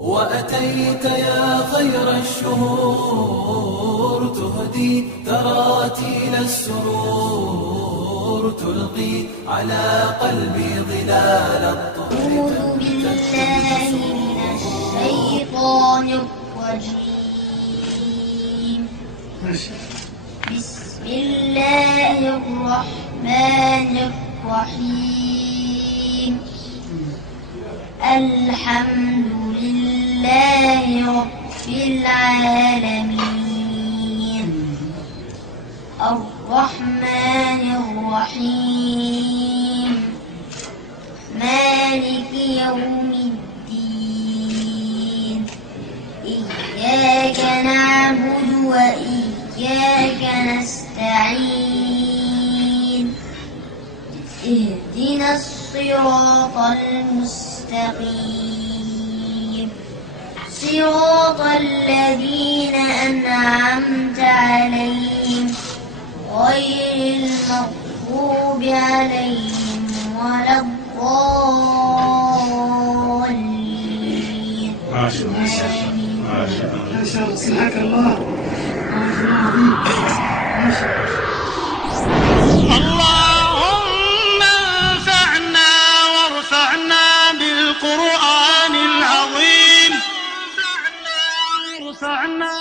وأتيت يا خير الشهور تهدي تراتيل السرور تلقي على قلبي ظلال الطهر. أعوذ بالله من الشيطان الرجيم. بسم الله الرحمن الرحيم. الحمد لله رب العالمين الرحمن الرحيم مالك يوم الدين إياك نعبد وإياك نستعين اهدنا الصراط المستقيم صراط الذين أنعمت عليهم غير المغضوب عليهم ولا الضالين. ما شاء الله ما شاء الله ما شاء الله سمعك الله. اللهم انفعنا وارفعنا بالقرآن العظيم. انفعنا وارفعنا